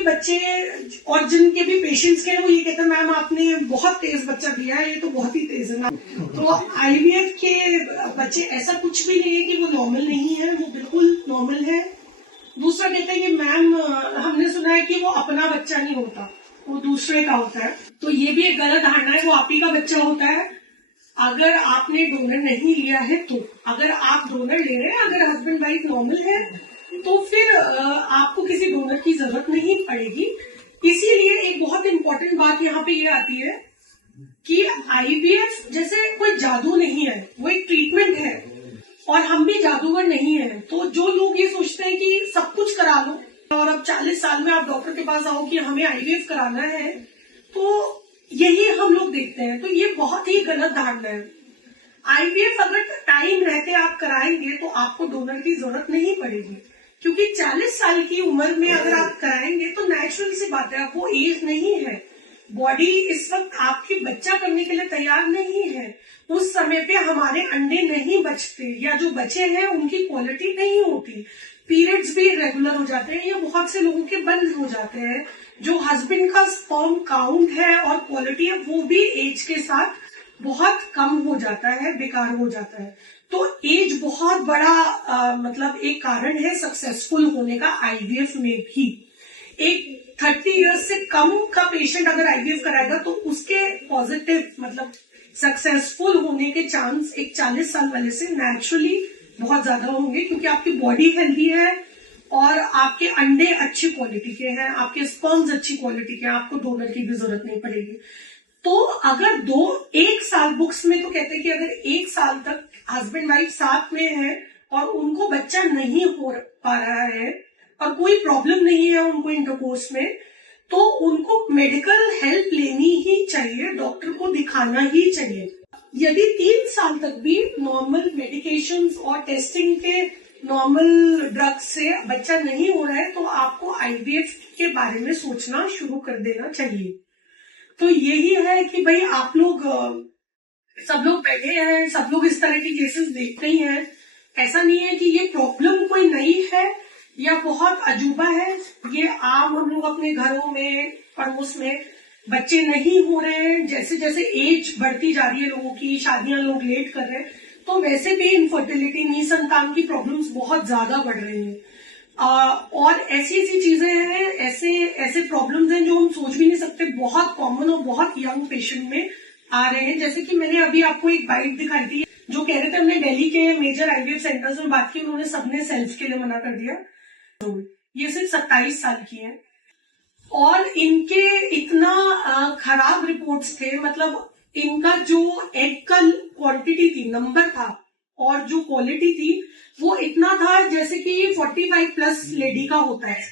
के बच्चे और जिनके भी पेशेंट्स के वो ये कहते हैं मैम आपने बहुत तेज बच्चा दिया है, ये तो बहुत ही तेज है ना। तो आईवीएफ के बच्चे ऐसा कुछ भी नहीं है कि वो नॉर्मल नहीं है, वो बिल्कुल नॉर्मल है। दूसरा कहते हैं कि मैम हमने सुना है कि वो अपना बच्चा नहीं होता, वो दूसरे का होता है। तो ये भी एक गलत धारणा है, वो आप ही का बच्चा होता है अगर आपने डोनर नहीं लिया है तो। अगर आप डोनर ले रहे हैं, अगर हस्बैंड वाइफ नॉर्मल है तो फिर आपको किसी डोनर की जरूरत नहीं पड़ेगी। इसीलिए एक बहुत इंपॉर्टेंट बात यहाँ पे ये आती है कि आईवीएफ जैसे कोई जादू नहीं है, वो एक ट्रीटमेंट है और हम भी जादूगर नहीं है। तो जो लोग ये सोचते हैं कि सब कुछ करा लो और अब 40 साल में आप डॉक्टर के पास आओ कि हमें आईवीएफ कराना है, तो यही हम लोग देखते हैं। तो ये बहुत ही गलत धारणा है। आईवीएफ अगर टाइम रहते आप कराएंगे तो आपको डोनर की जरूरत नहीं पड़ेगी, क्योंकि 40 साल की उम्र में अगर आप कराएंगे तो नेचुरल सी बात है, वो एज नहीं है। बॉडी इस वक्त आपकी बच्चा करने के लिए तैयार नहीं है। उस समय पे हमारे अंडे नहीं बचते, या जो बचे हैं उनकी क्वालिटी नहीं होती। पीरियड्स भी रेगुलर हो जाते हैं या बहुत से लोगों के बंद हो जाते हैं। जो हस्बैंड का स्पर्म काउंट है और क्वालिटी है वो भी एज के साथ बहुत कम हो जाता है, बेकार हो जाता है। तो एज बहुत बड़ा मतलब एक कारण है सक्सेसफुल होने का आईवीएफ में भी। एक 30 इयर्स से कम का पेशेंट अगर आईवीएफ कराएगा तो उसके पॉजिटिव मतलब सक्सेसफुल होने के चांस एक 40 साल वाले से नेचुरली बहुत ज्यादा होंगे, क्योंकि आपकी बॉडी हेल्दी है और आपके अंडे अच्छी क्वालिटी के हैं, आपके स्पर्म्स अच्छी क्वालिटी के हैं, आपको डोनर की भी जरूरत नहीं पड़ेगी। तो अगर 1 साल बुक्स में तो कहते हैं कि अगर 1 साल तक हस्बैंड वाइफ साथ में है और उनको बच्चा नहीं हो पा रहा है और कोई प्रॉब्लम नहीं है उनको इंटरकोर्स में, तो उनको मेडिकल हेल्प लेनी ही चाहिए, डॉक्टर को दिखाना ही चाहिए। यदि 3 साल तक भी नॉर्मल मेडिकेशंस और टेस्टिंग के नॉर्मल ड्रग्स से बच्चा नहीं हो रहा है तो आपको आईवीएफ के बारे में सोचना शुरू कर देना चाहिए। तो यही है कि भाई आप लोग सब लोग बैठे हैं, सब लोग इस तरह के केसेस देखते ही हैं। ऐसा नहीं है कि ये प्रॉब्लम कोई नई है या बहुत अजूबा है। ये आम हम लोग अपने घरों में पड़ोस में बच्चे नहीं हो रहे हैं, जैसे जैसे एज बढ़ती जा रही है लोगों की, शादियां लोग लेट कर रहे हैं, तो वैसे भी इनफर्टिलिटी निसंतान की प्रॉब्लम्स बहुत ज्यादा बढ़ रही हैं। और ऐसी ऐसी चीजें हैं, ऐसे प्रॉब्लम्स हैं जो हम सोच भी नहीं सकते, बहुत कॉमन और बहुत यंग पेशेंट में आ रहे हैं। जैसे कि मैंने अभी आपको एक बाइट दिखाई थी जो कह रहे थे हमने दिल्ली के मेजर आईवीएफ सेंटर्स में बात की, उन्होंने सबने सेल्फ के लिए मना कर दिया। ये सिर्फ 27 साल की है और इनके इतना खराब रिपोर्ट्स थे, मतलब इनका जो एग का क्वांटिटी थी, नंबर था और जो क्वालिटी थी वो इतना था जैसे कि 45 प्लस लेडी का होता है।